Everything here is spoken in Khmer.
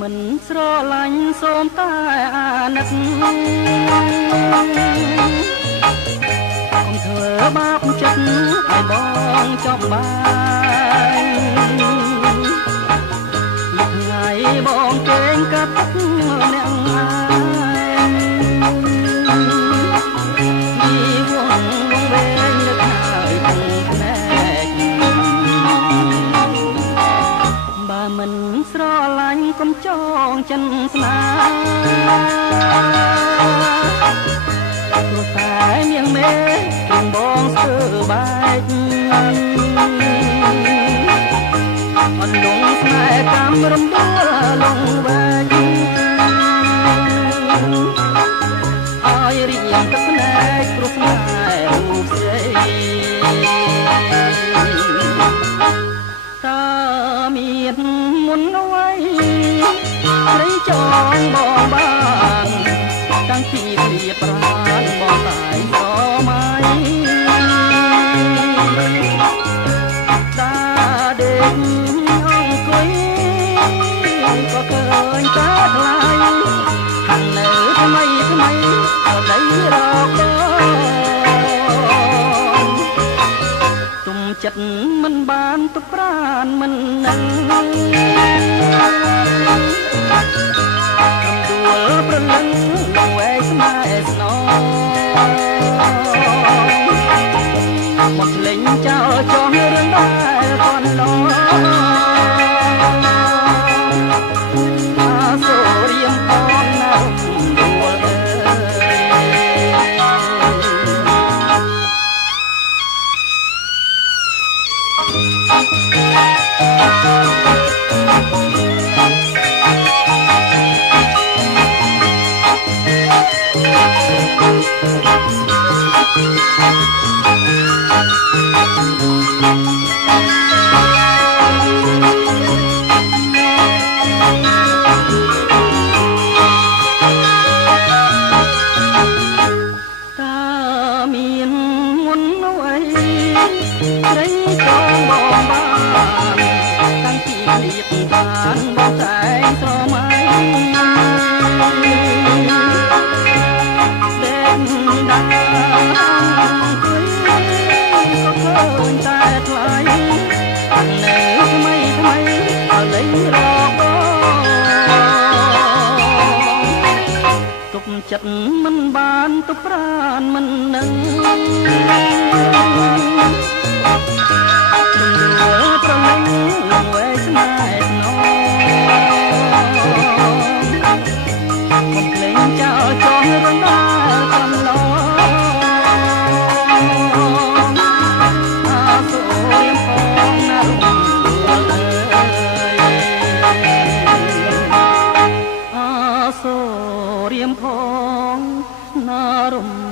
មិនស្រឡាញ់សូមតែអាណិតកុំធ្វើបាបចិត្តឲ្យបងចប់បាយថ្ងៃបងគេងកាត់អ្នកអាយពីវងវែងនឹកហើយទាំងភ្នែកបើមិនស្រឡាញ់កុំចងចិនស្នាព្រោះតែមៀងមេទាំងបងស្ទើបែកអន់លងស្នេហ៍តាមរំដួលលងវែកឲ្យរៀងទឹកភ្នែកព្រោះស្នេហ៍រូបស្រីតើមានមុនអ្វីស្រីចងបងបានតាំងពីព្រាប្រានបងតែសម័យតាដេកអង្គុយក៏ឃើញតាថ្លៃនៅថ្មីថ្មីអត់ដីរកទុំចិត្តមិនបានទុកប្រានមិននឹងដួលប្រលឹងវែងស្នេហ៍ស្នងមកលេងចោលចោលរឿងដែលកូនឡងអាសូរៀមកូនណាស់ដួលស្រីចងបងបានតាំងពីលៀបបានបងតែងស្រមៃដែលដាអង្គុយក៏ឃើញតែថ្លៃនៅថ្មីថ្មីអល័យរកទុកចិត្តមិនបានទុកប្រានមិននឹងប្រលឹងលងវែងស្នេហ៍ស្នងបំភ្លេងចោលចោលរឿងដែលកន្លងអាសូររៀមផងណារំដួលអាសូររៀមផងណារំ